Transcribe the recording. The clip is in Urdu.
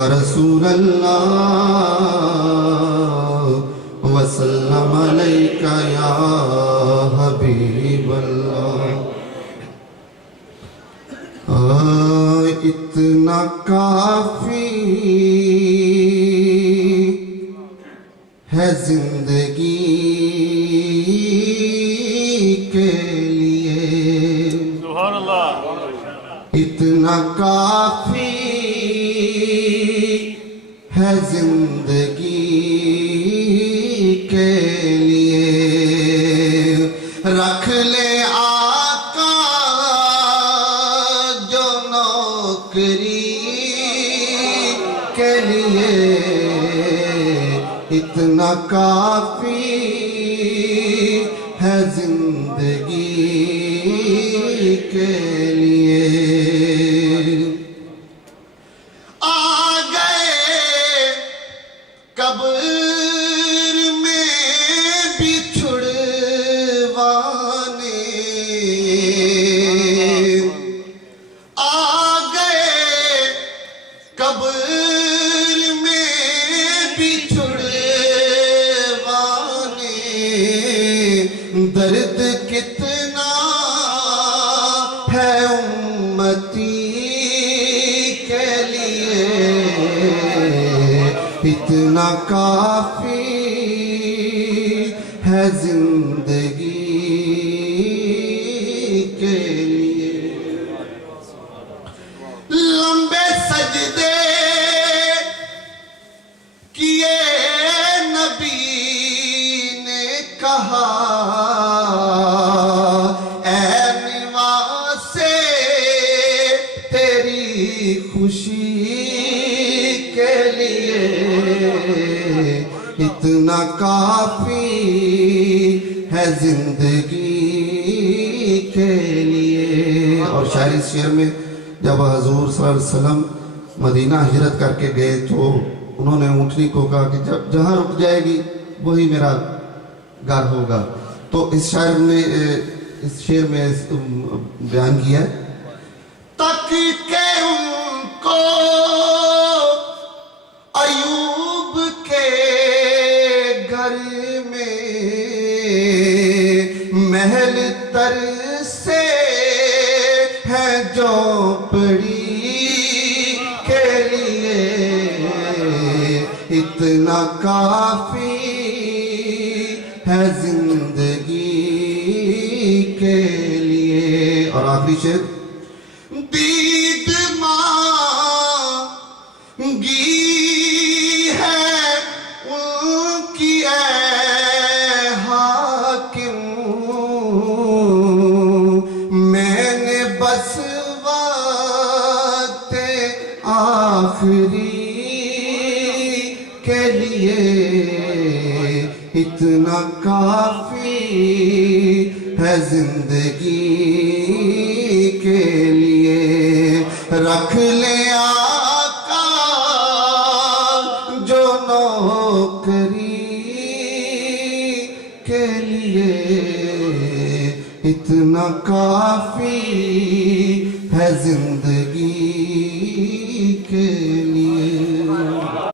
رسول اللہ وسلم علیک یا حبیب اللہ اتنا کافی ہے زندگی کے لیے سبحان اللہ اتنا کافی ہے زندگی کے لیے رکھ لے آقا جو نوکری کے لیے اتنا کافی ہے زندگی کے لیے قبر میں بچھڑوانے آ گئے قبر میں بچھڑوانے درد کتنا ہے امتی کے لیے اتنا کافی ہے زندگی کے لیے لمبے سجدے کیے نبی نے کہا اے نواسے تیری خوشی کے لیے اتنا کافی ہے زندگی کے لیے اور شاعر اس شعر میں جب حضور صلی اللہ علیہ وسلم مدینہ ہجرت کر کے گئے تو انہوں نے اونٹنی کو کہا کہ جب جہاں رک جائے گی وہی میرا گھر ہوگا تو اس شعر میں بیان کیا ہے تک کہ ان کو ایوب کے گھر میں محل تر سے ہے جھونپڑی کے لیے اتنا کافی ہے زندگی کے لیے اور آخری شعر دید مانگی ہے ان کی اے حاکم میں نے بس وقت آخری کے لیے اتنا کافی ہے زندگی کے لیے رکھ لے آقا جو نوکری کے لیے اتنا کافی ہے زندگی کے